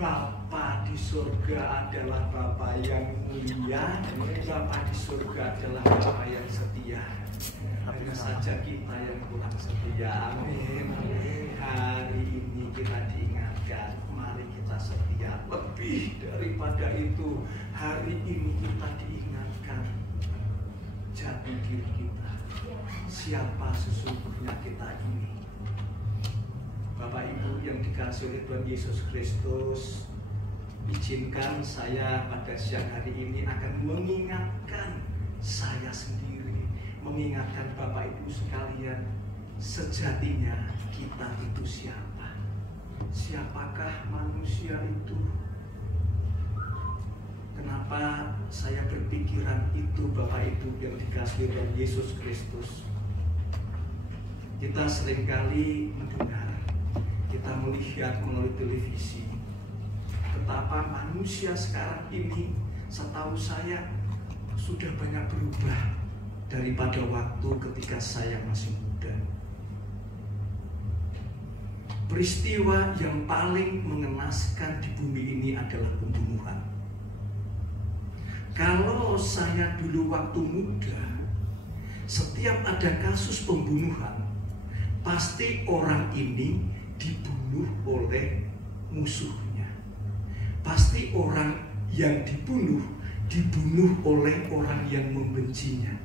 Bapa di surga adalah Bapa yang mulia. Bapa di surga adalah Bapa yang setia. Hanya saja kita yang kurang setia. Amin. Hari ini kita diingatkan, mari kita setia. Lebih daripada itu, hari ini kita diingatkan jati diri kita. Siapa sesungguhnya kita ini? Bapak Ibu yang dikasihi oleh Tuhan Yesus Kristus, izinkan saya pada siang hari ini akan mengingatkan saya sendiri, mengingatkan Bapak Ibu sekalian, sejatinya kita itu siapa? Siapakah manusia itu? Kenapa saya berpikiran itu, Bapak Ibu yang dikasihi Tuhan Yesus Kristus? Kita seringkali mendengar, kita melihat melalui televisi betapa manusia sekarang ini, setahu saya, sudah banyak berubah daripada waktu ketika saya masih muda. Peristiwa yang paling mengenaskan di bumi ini adalah pembunuhan. Kalau saya dulu waktu muda, setiap ada kasus pembunuhan, pasti orang ini dibunuh oleh musuhnya. Pasti orang yang dibunuh oleh orang yang membencinya.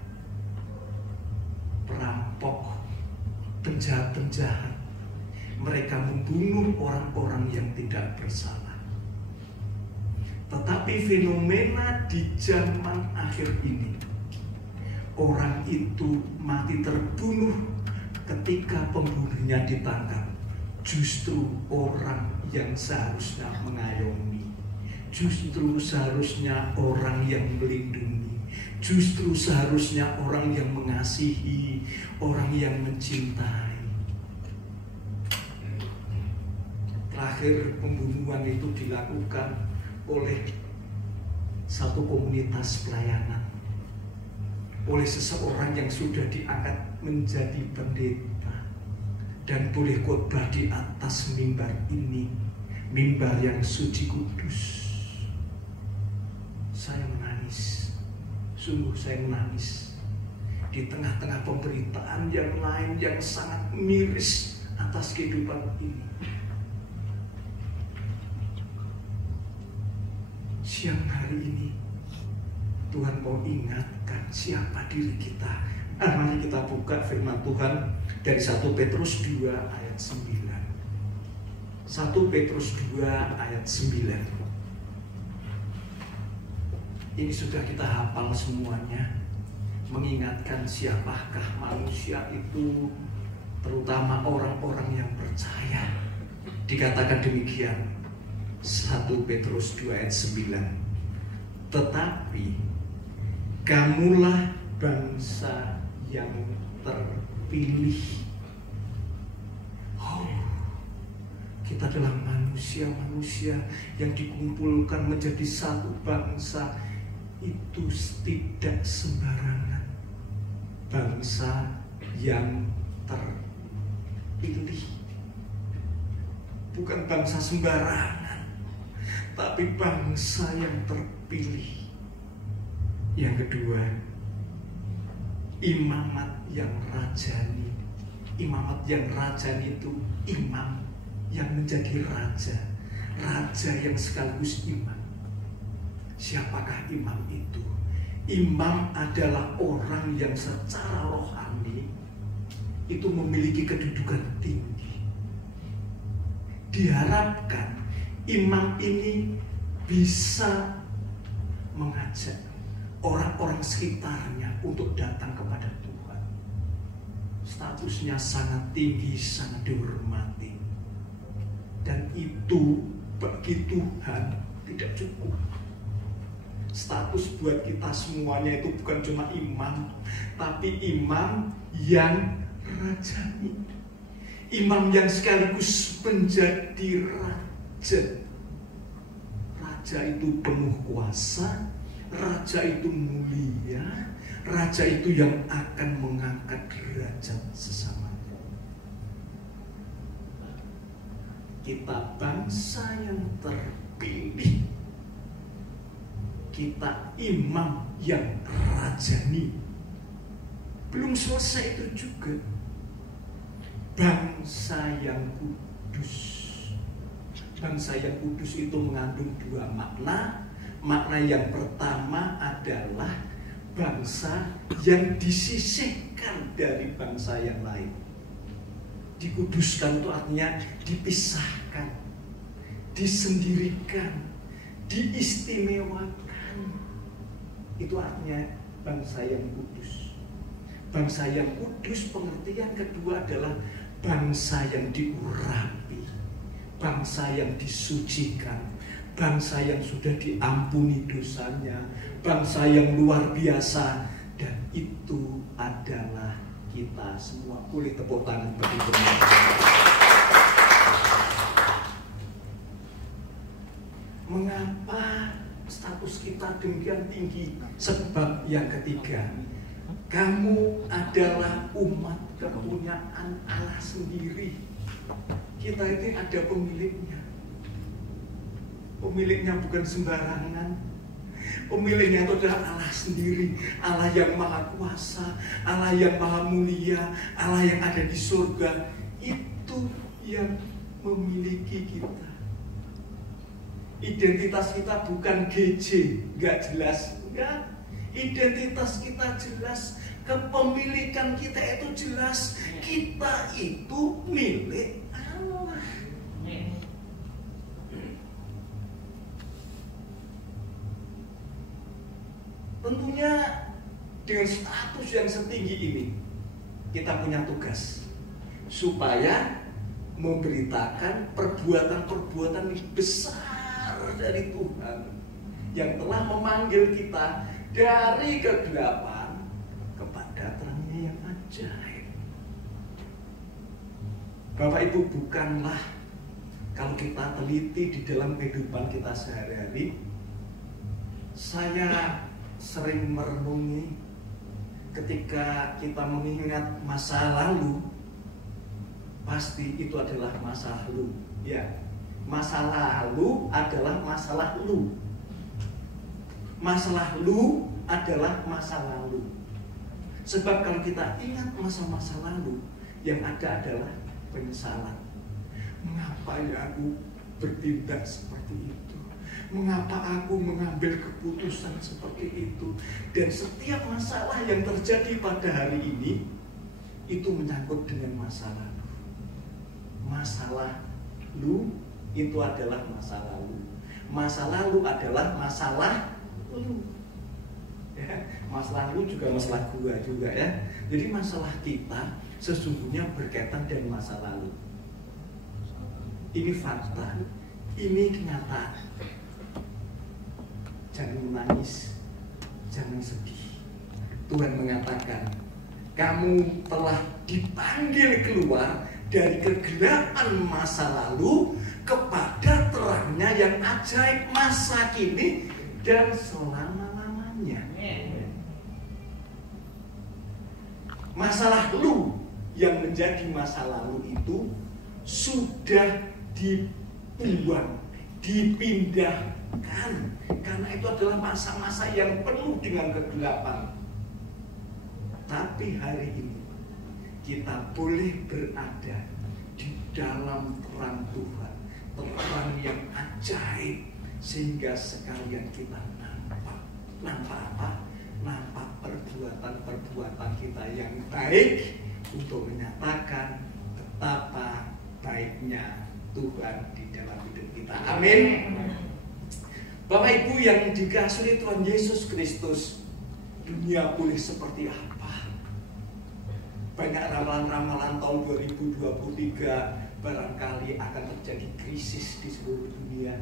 Perampok, penjahat-penjahat, mereka membunuh orang-orang yang tidak bersalah. Tetapi fenomena di zaman akhir ini, orang itu mati terbunuh ketika pembunuhnya ditangkap. Justru orang yang seharusnya mengayomi, justru seharusnya orang yang melindungi, justru seharusnya orang yang mengasihi, orang yang mencintai. Terakhir pembunuhan itu dilakukan oleh satu komunitas pelayanan, oleh seseorang yang sudah diangkat menjadi pendeta dan boleh khotbah di atas mimbar ini, mimbar yang suci kudus. Saya menangis, sungguh saya menangis di tengah-tengah pemberitaan yang lain yang sangat miris atas kehidupan ini. Siang hari ini Tuhan mau ingatkan siapa diri kita. Mari kita buka firman Tuhan dari 1 Petrus 2 ayat 9. 1 Petrus 2 ayat 9. Ini sudah kita hafal semuanya, mengingatkan siapakah manusia itu, terutama orang-orang yang percaya. Dikatakan demikian, 1 Petrus 2 ayat 9. Tetapi kamulah bangsa yang terpilih. Kita adalah manusia-manusia yang dikumpulkan menjadi satu bangsa. Itu tidak sembarangan. Bangsa yang terpilih, bukan bangsa sembarangan, tapi bangsa yang terpilih. Yang kedua, imamat yang rajani. Imamat yang rajani itu imam yang menjadi raja, raja yang sekaligus imam. Siapakah imam itu? Imam adalah orang yang secara rohani itu memiliki kedudukan tinggi. Diharapkan imam ini bisa mengajak orang-orang sekitarnya untuk datang kepada Tuhan. Statusnya sangat tinggi, sangat dihormati. Dan itu bagi Tuhan tidak cukup. Status buat kita semuanya itu bukan cuma imam, tapi imam yang rajani. Imam yang sekaligus menjadi raja. Raja itu penuh kuasa, raja itu mulia, raja itu yang akan mengangkat derajat sesamanya. Kita bangsa yang terpilih. kita imam yang rajani. Belum selesai itu juga, bangsa yang kudus. Bangsa yang kudus itu mengandung dua makna. Makna yang pertama adalah bangsa yang disisihkan dari bangsa yang lain. Dikuduskan itu artinya dipisahkan, disendirikan, diistimewakan. Itu artinya bangsa yang kudus. Bangsa yang kudus pengertian kedua adalah bangsa yang diurapi, bangsa yang disucikan, bangsa yang sudah diampuni dosanya, bangsa yang luar biasa. Dan itu adalah kita semua. Boleh tepuk tangan bagi Tuhan. Mengapa status kita demikian tinggi? Sebab yang ketiga, kamu adalah umat kepunyaan Allah sendiri. Kita ini ada pemiliknya. Pemiliknya bukan sembarangan. Pemiliknya itu adalah Allah sendiri. Allah yang maha kuasa, Allah yang maha mulia, Allah yang ada di surga. Itu yang memiliki kita. Identitas kita bukan GJ, gak jelas, enggak. Identitas kita jelas, kepemilikan kita itu jelas. Kita itu milik Allah. Tentunya dengan status yang setinggi ini, kita punya tugas supaya memberitakan perbuatan-perbuatan besar dari Tuhan yang telah memanggil kita dari kegelapan kepada terangnya yang ajaib. Bapak Ibu, bukanlah kalau kita teliti di dalam kehidupan kita sehari-hari, saya sering merenungi ketika kita mengingat masa lalu, pasti itu adalah masa lalu. Ya, masa lalu adalah masa lalu. Masa lalu adalah masa lalu. Sebab kalau kita ingat masa-masa lalu, yang ada adalah penyesalan. Mengapa ya aku bertindak seperti itu? Mengapa aku mengambil keputusan seperti itu? Dan setiap masalah yang terjadi pada hari ini itu menyangkut dengan masa lalu. Masa lalu itu adalah masa lalu. Masa lalu adalah masalah lalu. Ya, masalah lalu juga masalah gua juga ya. Jadi masalah kita sesungguhnya berkaitan dengan masa lalu. Ini fakta, ini kenyataan. Jangan menangis, jangan sedih. Tuhan mengatakan, kamu telah dipanggil keluar dari kegelapan masa lalu kepada terangnya yang ajaib masa kini dan selama-lamanya. Masa lalu yang menjadi masa lalu itu sudah dibuang, dipindahkan. Karena itu adalah masa-masa yang penuh dengan kegelapan. Tapi hari ini kita boleh berada di dalam terang Tuhan, terang yang ajaib, sehingga sekalian kita nampak apa? Nampak perbuatan-perbuatan kita yang baik untuk menyatakan betapa baiknya Tuhan di dalam hidup kita. Amin. Bapak Ibu yang dikasihi Tuhan Yesus Kristus, dunia boleh seperti apa? Banyak ramalan-ramalan tahun 2023 barangkali akan terjadi krisis di seluruh dunia.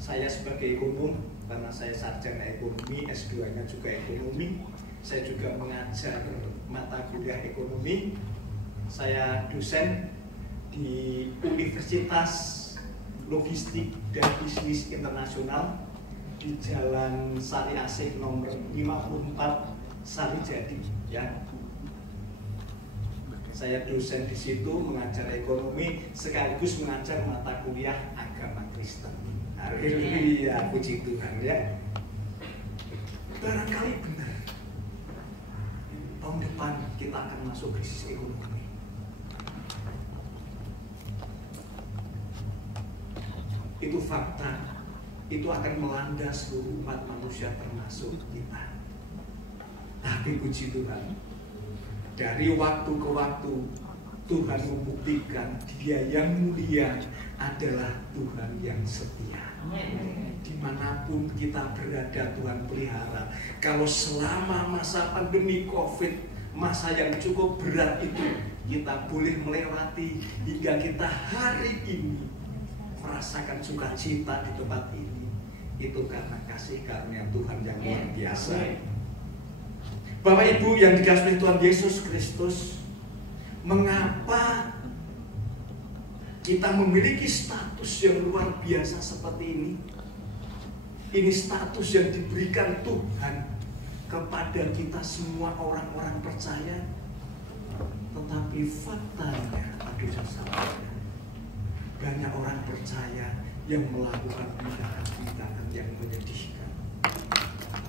Saya sebagai ekonom, karena saya sarjana ekonomi, S2-nya juga ekonomi, saya juga mengajar mata kuliah ekonomi. Saya dosen di Universitas Logistik dan Bisnis Internasional di Jalan Sari Asih nomor 54 Sari Jadi, ya. Saya dosen di situ, mengajar ekonomi sekaligus mengajar mata kuliah agama Kristen. Haleluya, puji Tuhan ya. Barangkali benar, tahun depan kita akan masuk krisis ekonomi. Itu fakta, itu akan melanda seluruh umat manusia termasuk kita. Tapi puji Tuhan, dari waktu ke waktu Tuhan membuktikan Dia yang mulia adalah Tuhan yang setia. Dimanapun kita berada, Tuhan pelihara. Kalau selama masa pandemi COVID, masa yang cukup berat itu, kita boleh melewati hingga kita hari ini merasakan sukacita di tempat ini, itu karena kasih karunia Tuhan yang luar biasa. Bapak Ibu yang dikasihi Tuhan Yesus Kristus, mengapa kita memiliki status yang luar biasa seperti ini? Ini status yang diberikan Tuhan kepada kita semua orang-orang percaya. Tetapi faktanya, aduh saudara, banyak orang percaya yang melakukan tindakan-tindakan yang menyedihkan,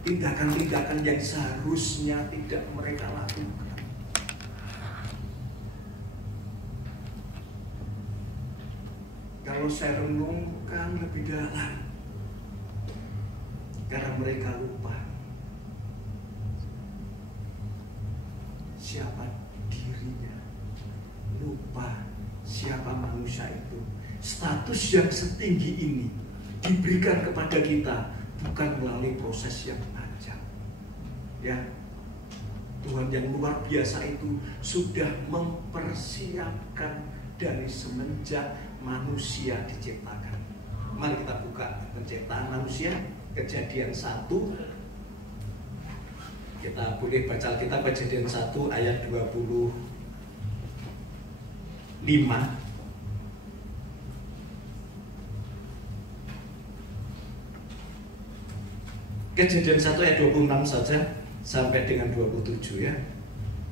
tindakan-tindakan yang seharusnya tidak mereka lakukan. Kalau saya renungkan lebih dalam, karena mereka lupa siapa dirinya, lupa siapa manusia itu. Status yang setinggi ini diberikan kepada kita bukan melalui proses yang panjang. Ya, Tuhan yang luar biasa itu sudah mempersiapkan dari semenjak manusia diciptakan. Mari kita buka penciptaan manusia, Kejadian 1. Kita boleh baca Alkitab Kejadian 1 ayat 25. Kejadian 1 ayat 26 saja sampai dengan 27 ya.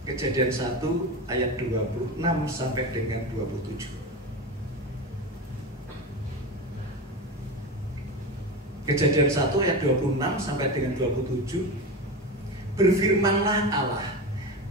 Kejadian 1 ayat 26 sampai dengan 27. Kejadian 1 ayat 26 sampai dengan 27. Berfirmanlah Allah,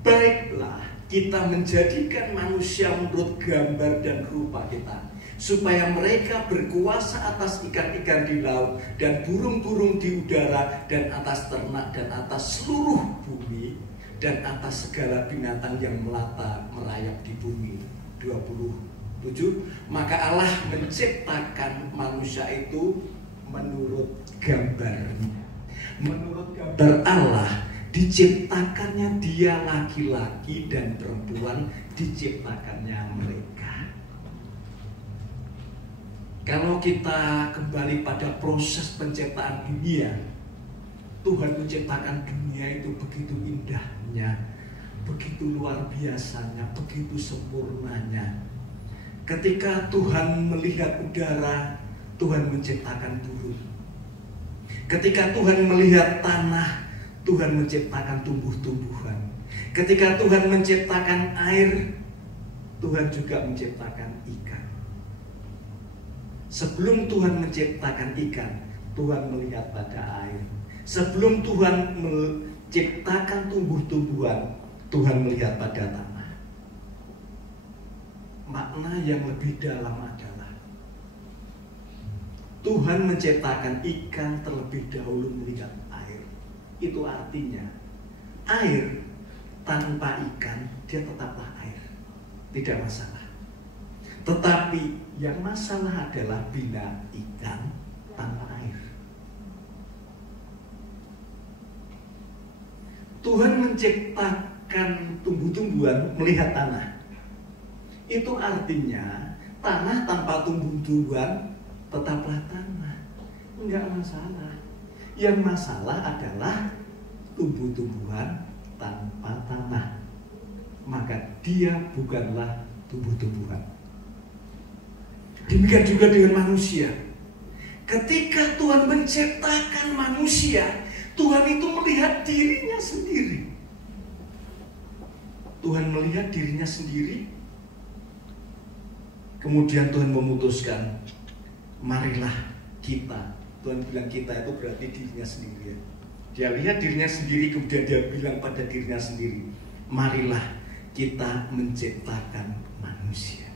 baiklah kita menjadikan manusia menurut gambar dan rupa kita, supaya mereka berkuasa atas ikan-ikan di laut dan burung-burung di udara dan atas ternak dan atas seluruh bumi dan atas segala binatang yang melata merayap di bumi. 27. Maka Allah menciptakan manusia itu menurut gambarnya. Menurut gambar Allah diciptakannya dia, laki-laki dan perempuan diciptakannya mereka. Kalau kita kembali pada proses penciptaan dunia, Tuhan menciptakan dunia itu begitu indahnya, begitu luar biasanya, begitu sempurnanya. Ketika Tuhan melihat udara, Tuhan menciptakan burung. Ketika Tuhan melihat tanah, Tuhan menciptakan tumbuh-tumbuhan. Ketika Tuhan menciptakan air, Tuhan juga menciptakan ikan. Sebelum Tuhan menciptakan ikan, Tuhan melihat pada air. Sebelum Tuhan menciptakan tumbuh-tumbuhan, Tuhan melihat pada tanah. Makna yang lebih dalam adalah Tuhan menciptakan ikan terlebih dahulu melihat air. Itu artinya air tanpa ikan dia tetaplah air, tidak masalah. Tetapi yang masalah adalah bila ikan tanpa air. Tuhan menciptakan tumbuh-tumbuhan melihat tanah. Itu artinya tanah tanpa tumbuh-tumbuhan tetaplah tanah, enggak masalah. Yang masalah adalah tumbuh-tumbuhan tanpa tanah, maka dia bukanlah tumbuh-tumbuhan. Demikian juga dengan manusia. Ketika Tuhan menciptakan manusia, Tuhan itu melihat dirinya sendiri. Tuhan melihat dirinya sendiri. Kemudian Tuhan memutuskan, marilah kita. Tuhan bilang kita itu berarti dirinya sendiri. Dia lihat dirinya sendiri, kemudian dia bilang pada dirinya sendiri, marilah kita menciptakan manusia.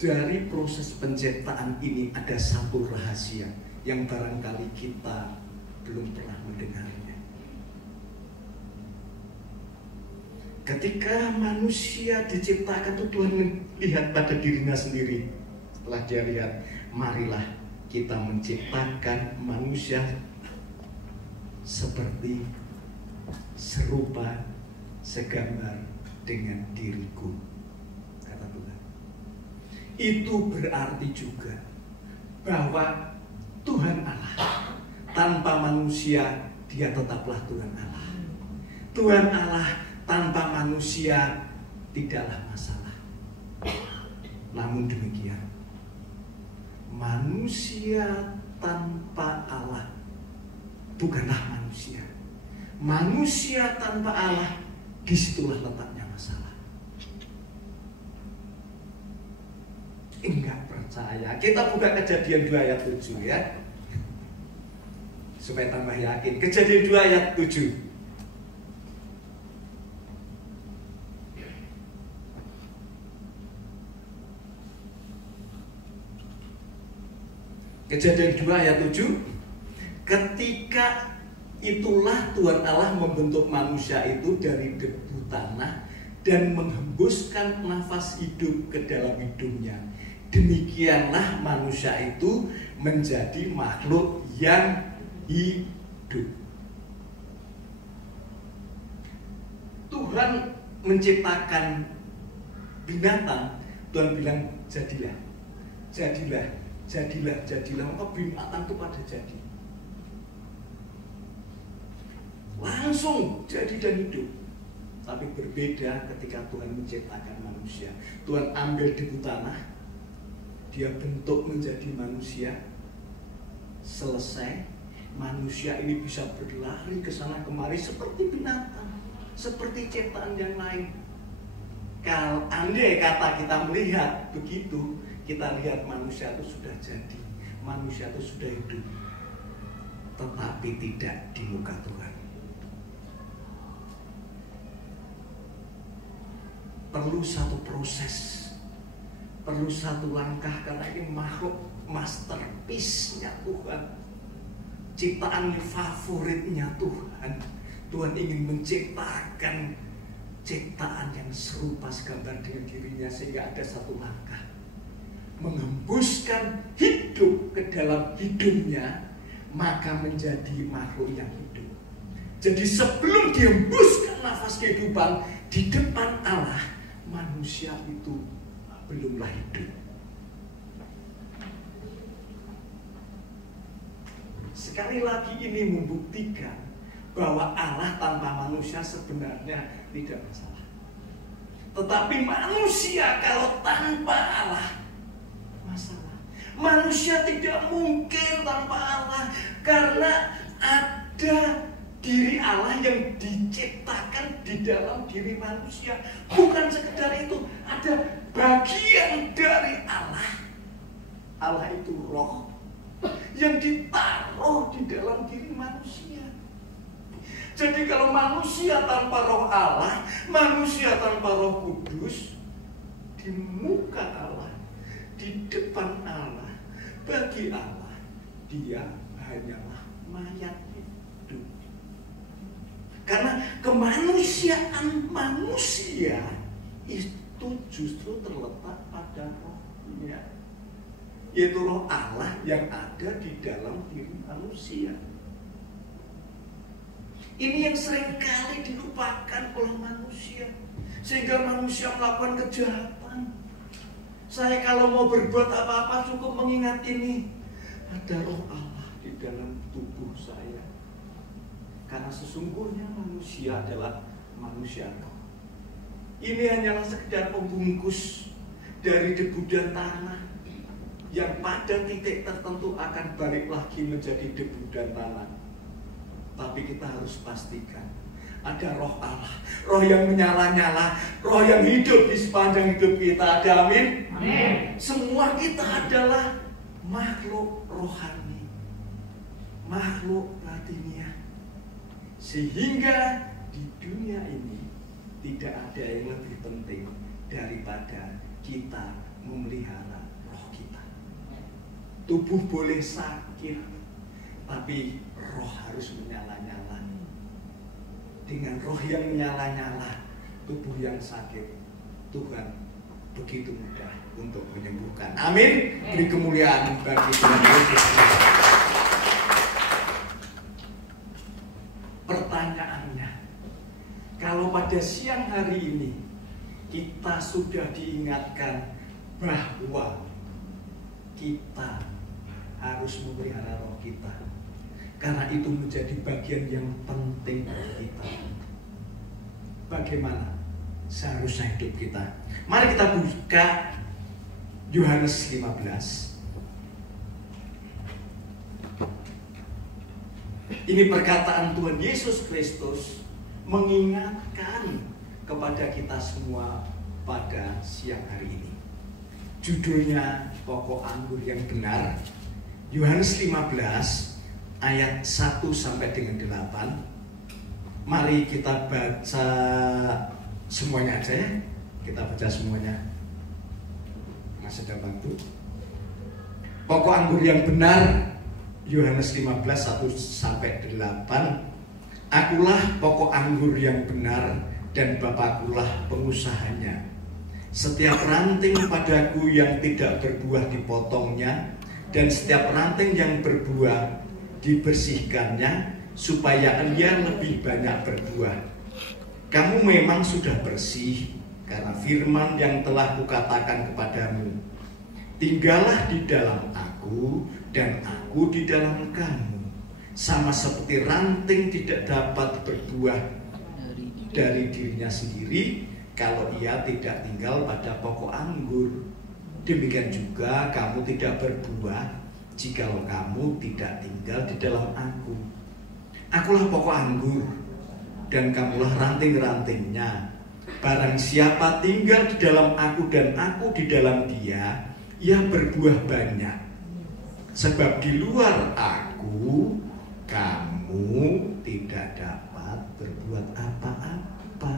Dari proses penciptaan ini ada satu rahasia yang barangkali kita belum pernah mendengarnya. Ketika manusia diciptakan itu Tuhan melihat pada dirinya sendiri. Setelah dia lihat, marilah kita menciptakan manusia seperti, serupa, segambar dengan diriku, kata Tuhan. Itu berarti juga bahwa Tuhan Allah tanpa manusia, dia tetaplah Tuhan Allah. Tuhan Allah tanpa manusia tidaklah masalah. Namun demikian, manusia tanpa Allah bukanlah manusia. Manusia tanpa Allah, disitulah letaknya masalah. Enggak percaya? Kita buka Kejadian 2 ayat 7 ya, supaya tambah yakin. Kejadian 2 ayat 7. Kejadian 2 ayat 7. Ketika itulah Tuhan Allah membentuk manusia itu dari debu tanah dan menghembuskan nafas hidup ke dalam hidungnya. Demikianlah manusia itu menjadi makhluk yang hidup. Tuhan menciptakan binatang. Tuhan bilang jadilah, jadilah, jadilah, jadilah. Maka binatang itu pada jadi. Langsung jadi dan hidup. Tapi berbeda ketika Tuhan menciptakan manusia. Tuhan ambil debu tanah, dia bentuk menjadi manusia. Selesai, manusia ini bisa berlari ke sana kemari seperti binatang, seperti ciptaan yang lain. Kalau andai kata kita melihat begitu, kita lihat manusia itu sudah jadi, manusia itu sudah hidup, tetapi tidak di muka Tuhan. Perlu satu proses, perlu satu langkah, karena ini makhluk masterpiece-nya Tuhan, ciptaan favoritnya Tuhan. Tuhan ingin menciptakan ciptaan yang serupa segambar dengan dirinya, sehingga ada satu langkah, menghembuskan hidup ke dalam hidungnya, maka menjadi makhluk yang hidup. Jadi sebelum dihembuskan nafas kehidupan di depan Allah, manusia itu belumlah hidup. Sekali lagi ini membuktikan bahwa Allah tanpa manusia sebenarnya tidak masalah. Tetapi manusia kalau tanpa Allah masalah. Manusia tidak mungkin tanpa Allah, karena ada diri Allah yang diciptakan di dalam diri manusia. Bukan sekedar itu, ada bagian dari Allah. Allah itu roh yang ditaruh di dalam diri manusia. Jadi kalau manusia tanpa roh Allah, manusia tanpa roh kudus, di muka Allah, di depan Allah, bagi Allah, dia hanyalah mayat hidup. Karena kemanusiaan manusia itu justru terletak pada rohnya, yaitu roh Allah yang ada di dalam diri manusia. Ini yang seringkali dilupakan oleh manusia, sehingga manusia melakukan kejahatan. Saya kalau mau berbuat apa-apa cukup mengingat ini, ada roh Allah di dalam tubuh saya. Karena sesungguhnya manusia adalah manusia roh. Ini hanyalah sekedar pembungkus dari debu dan tanah, yang pada titik tertentu akan balik lagi menjadi debu dan tanah. Tapi kita harus pastikan ada roh Allah, roh yang menyala-nyala, roh yang hidup di sepanjang hidup kita. Ada amin? Amin. Semua kita adalah makhluk rohani, makhluk batiniah. Sehingga di dunia ini tidak ada yang lebih penting daripada kita memelihara roh kita. Tubuh boleh sakit, tapi roh harus menyala-nyala. Dengan roh yang menyala-nyala, tubuh yang sakit, Tuhan begitu mudah untuk menyembuhkan. Amin. Beri kemuliaan bagi Tuhan Yesus. Pertanyaannya, kalau pada siang hari ini kita sudah diingatkan bahwa kita harus memelihara roh kita, karena itu menjadi bagian yang penting bagi kita. Bagaimana seharusnya hidup kita? Mari kita buka Yohanes 15. Ini perkataan Tuhan Yesus Kristus mengingatkan kepada kita semua pada siang hari ini. Judulnya Pokok Anggur yang Benar. Yohanes 15 ayat 1 sampai dengan 8. Mari kita baca semuanya aja ya. Kita baca semuanya. Masih ada waktu. Pokok anggur yang benar, Yohanes 15 1 sampai 8. Akulah pokok anggur yang benar dan Bapakkulah pengusahanya. Setiap ranting padaku yang tidak berbuah dipotongnya, dan setiap ranting yang berbuah dibersihkannya, supaya ia lebih banyak berbuah. Kamu memang sudah bersih karena firman yang telah kukatakan kepadamu. Tinggallah di dalam aku dan aku di dalam kamu. Sama seperti ranting tidak dapat berbuah dari dirinya sendiri kalau ia tidak tinggal pada pokok anggur. Demikian juga kamu tidak berbuah jikalau kamu tidak tinggal di dalam aku. Akulah pokok anggur dan kamulah ranting-rantingnya. Barang siapa tinggal di dalam aku dan aku di dalam dia, ia berbuah banyak. Sebab di luar aku, kamu tidak dapat berbuat apa-apa.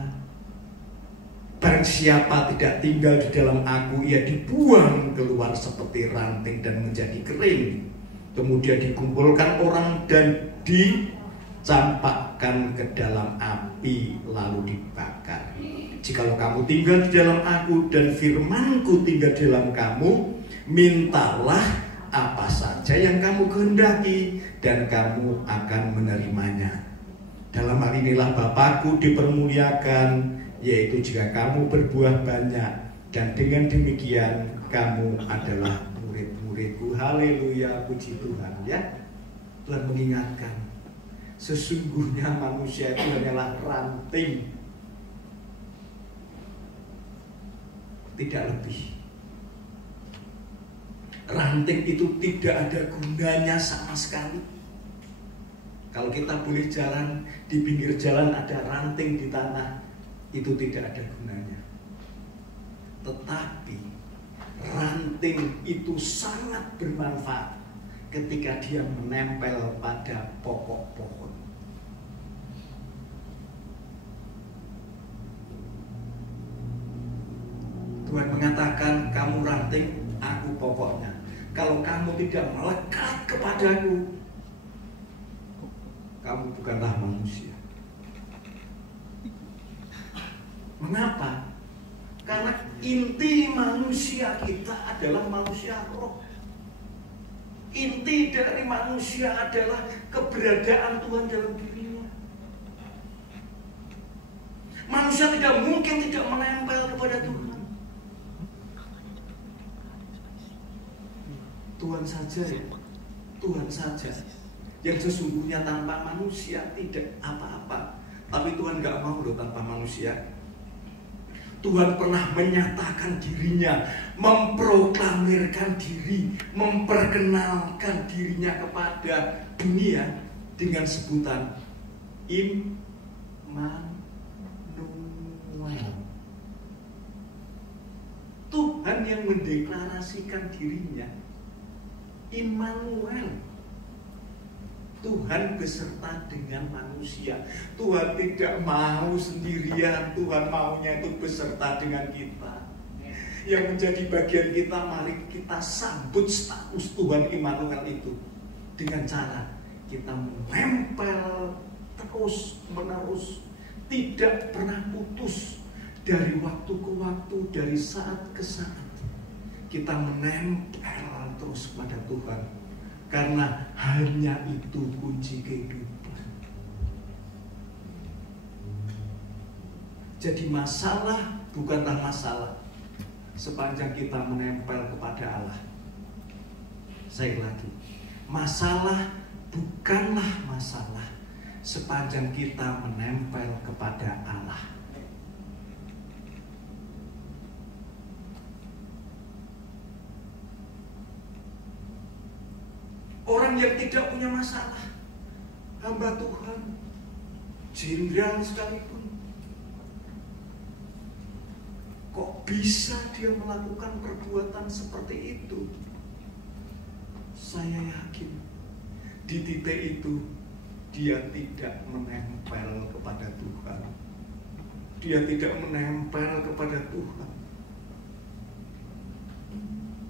Barang siapa tidak tinggal di dalam aku, ia dibuang keluar seperti ranting dan menjadi kering. Kemudian dikumpulkan orang dan dicampakkan ke dalam api lalu dibakar. Jikalau kamu tinggal di dalam aku dan firmanku tinggal di dalam kamu, mintalah apa saja yang kamu kehendaki dan kamu akan menerimanya. Dalam hal inilah Bapakku dipermuliakan, yaitu jika kamu berbuah banyak, dan dengan demikian kamu adalah murid-muridku. Haleluya, puji Tuhan ya. Tuhan mengingatkan, sesungguhnya manusia itu hanyalah ranting, tidak lebih. Ranting itu tidak ada gunanya sama sekali. Kalau kita boleh jalan di pinggir jalan ada ranting di tanah, itu tidak ada gunanya. Tetapi ranting itu sangat bermanfaat ketika dia menempel pada pokok pohon. Tuhan mengatakan, kamu ranting, aku pokoknya. Kalau kamu tidak melekat kepadaku, kamu bukanlah manusia. Mengapa? Karena inti manusia kita adalah manusia roh. Inti dari manusia adalah keberadaan Tuhan dalam dirinya. Manusia tidak mungkin tidak menempel kepada Tuhan. Tuhan saja ya, Tuhan saja yang sesungguhnya tanpa manusia tidak apa-apa. Tapi Tuhan gak mau loh tanpa manusia. Tuhan pernah menyatakan dirinya, memproklamirkan diri, memperkenalkan dirinya kepada dunia dengan sebutan Immanuel. Tuhan yang mendeklarasikan dirinya Immanuel. Tuhan beserta dengan manusia. Tuhan tidak mau sendirian. Tuhan maunya itu beserta dengan kita. Yang menjadi bagian kita, mari kita sambut status Tuhan Immanuel itu dengan cara kita menempel terus menerus, tidak pernah putus dari waktu ke waktu, dari saat ke saat. Kita menempel terus pada Tuhan. Karena hanya itu kunci kehidupan. Jadi masalah bukanlah masalah sepanjang kita menempel kepada Allah. Saya lagi, masalah bukanlah masalah sepanjang kita menempel kepada Allah. Orang yang tidak punya masalah, hamba Tuhan, jenderal sekalipun, kok bisa dia melakukan perbuatan seperti itu? Saya yakin di titik itu dia tidak menempel kepada Tuhan. Dia tidak menempel kepada Tuhan.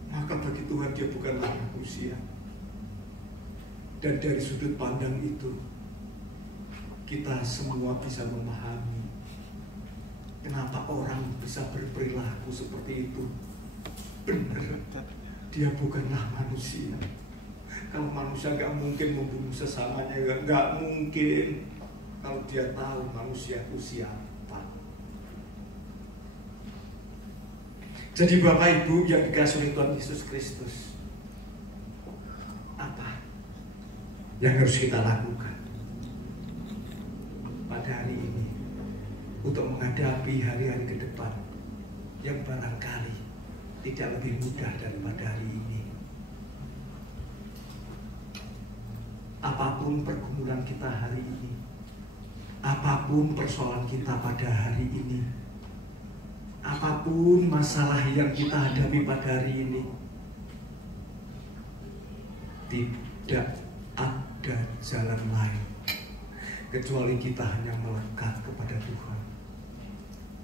Maka bagi Tuhan dia bukanlah manusia. Dan dari sudut pandang itu, kita semua bisa memahami kenapa orang bisa berperilaku seperti itu. Benar, dia bukanlah manusia. Kalau manusia nggak mungkin membunuh sesamanya, nggak mungkin. Kalau dia tahu manusia itu siapa. Jadi Bapak Ibu yang dikasihi oleh Tuhan Yesus Kristus, yang harus kita lakukan pada hari ini untuk menghadapi hari-hari ke depan yang barangkali tidak lebih mudah daripada hari ini. Apapun pergumulan kita hari ini, apapun persoalan kita pada hari ini, apapun masalah yang kita hadapi pada hari ini, tidak ada jalan lain kecuali kita hanya melekat kepada Tuhan.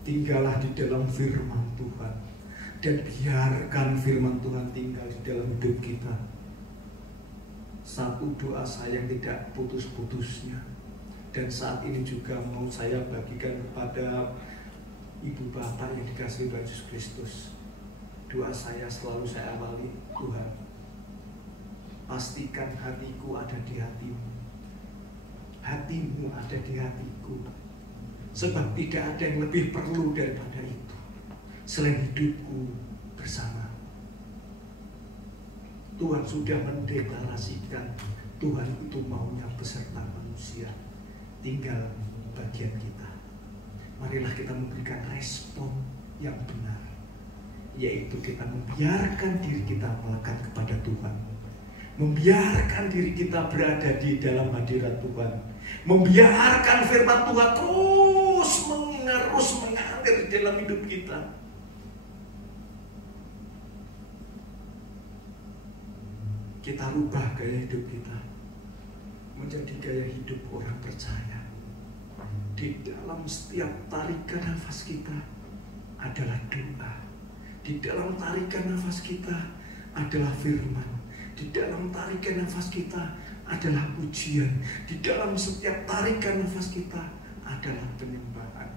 Tinggallah di dalam firman Tuhan dan biarkan firman Tuhan tinggal di dalam hidup kita. Satu doa saya yang tidak putus-putusnya, dan saat ini juga mau saya bagikan kepada ibu bapak yang dikasihi Tuhan Yesus Kristus. Doa saya selalu saya awali, Tuhan, pastikan hatiku ada di hatimu, hatimu ada di hatiku, sebab tidak ada yang lebih perlu daripada itu selain hidupku bersama. Tuhan sudah mendeklarasikan Tuhan itu maunya beserta manusia, tinggal bagian kita. Marilah kita memberikan respon yang benar, yaitu kita membiarkan diri kita melekat kepada Tuhan, membiarkan diri kita berada di dalam hadirat Tuhan, membiarkan firman Tuhan terus mengalir di dalam hidup kita. Kita rubah gaya hidup kita menjadi gaya hidup orang percaya. Di dalam setiap tarikan nafas kita adalah doa. Di dalam tarikan nafas kita adalah firman. Di dalam tarikan nafas kita adalah pujian. Di dalam setiap tarikan nafas kita adalah penyembahan.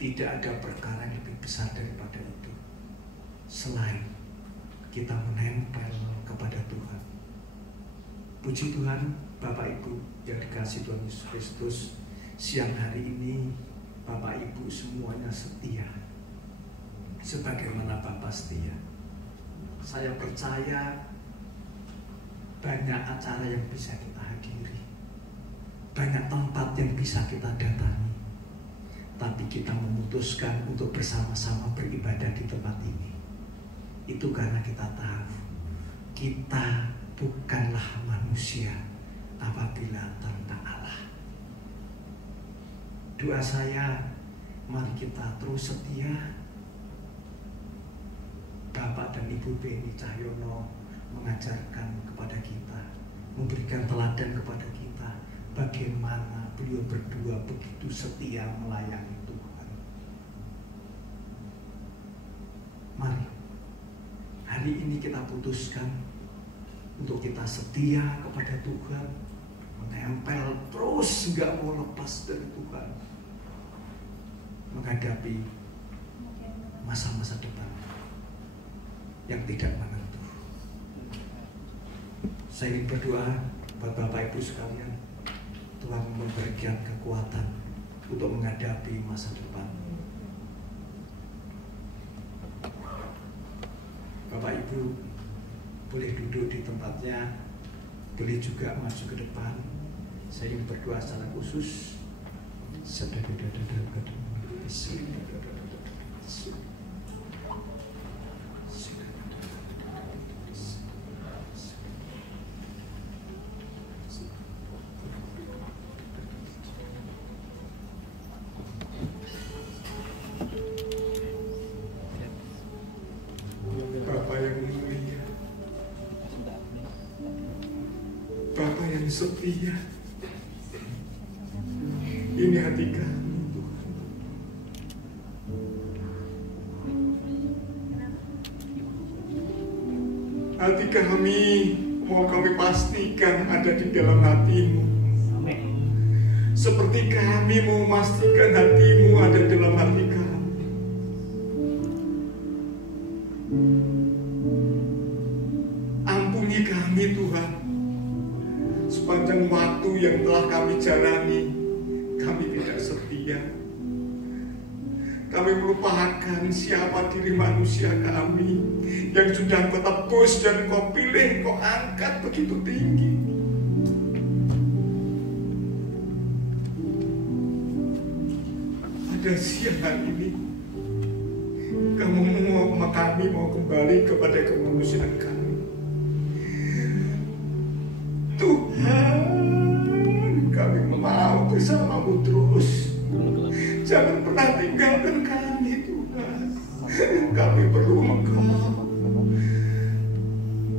Tidak ada perkara yang lebih besar daripada itu selain kita menempel kepada Tuhan. Puji Tuhan, Bapak Ibu yang dikasihi Tuhan Yesus Kristus, siang hari ini Bapak Ibu semuanya setia sebagaimana Bapak setia. Saya percaya banyak acara yang bisa kita hadiri, banyak tempat yang bisa kita datangi, tapi kita memutuskan untuk bersama-sama beribadah di tempat ini. Itu karena kita tahu kita bukanlah manusia, apabila tanpa Allah. Doa saya, mari kita terus setia. Bapak dan Ibu Beni Cahyono mengajarkan kepada kita, memberikan teladan kepada kita, bagaimana beliau berdua begitu setia melayani Tuhan. Mari, hari ini kita putuskan untuk kita setia kepada Tuhan, menempel terus, nggak mau lepas dari Tuhan, menghadapi masa-masa depan yang tidak menentu. Saya ingin berdoa buat Bapak Ibu sekalian, Tuhan memberikan kekuatan untuk menghadapi masa depan. Bapak Ibu boleh duduk di tempatnya, boleh juga maju ke depan. Saya ingin berdoa secara khusus. Setia, ini hati kami Tuhan. Hati kami mau kami pastikan ada di dalam hati-Mu. Seperti kami mau memastikan hati-Mu ada dalam hati kami. Ampuni kami Tuhan. Sepanjang waktu yang telah kami jalani, kami tidak setia. Kami melupakan siapa diri manusia kami yang sudah Kau tebus dan Kau pilih, Kau angkat begitu tinggi. Pada siang ini, kami mau kembali kepada kemanusiaan kami. Tuhan, kami mau bersama-Mu terus. Jangan pernah tinggalkan kami Tuhan. Kami perlu Engkau.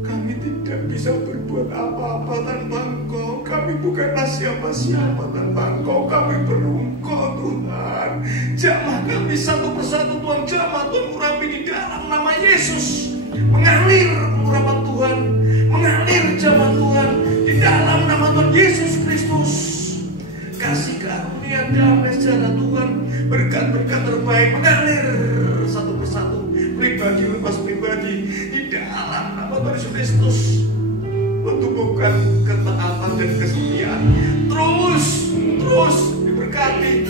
Kami tidak bisa berbuat apa-apa tanpa Engkau. Kami bukanlah siapa-siapa tanpa Engkau. Kami perlu Engkau Tuhan. Jamah kami satu persatu Tuhan. Jamah Tuhan urapi di dalam nama Yesus. Mengalir urapan Tuhan. Mengalir jamah Tuhan di dalam nama Tuhan Yesus Kristus. Kasih karunia damai sejahtera Tuhan, berkat-berkat terbaik mengalir satu persatu, pribadi lepas pribadi di dalam nama Tuhan Yesus Kristus. Menumbuhkan ketaatan dan kesetiaan, terus diberkati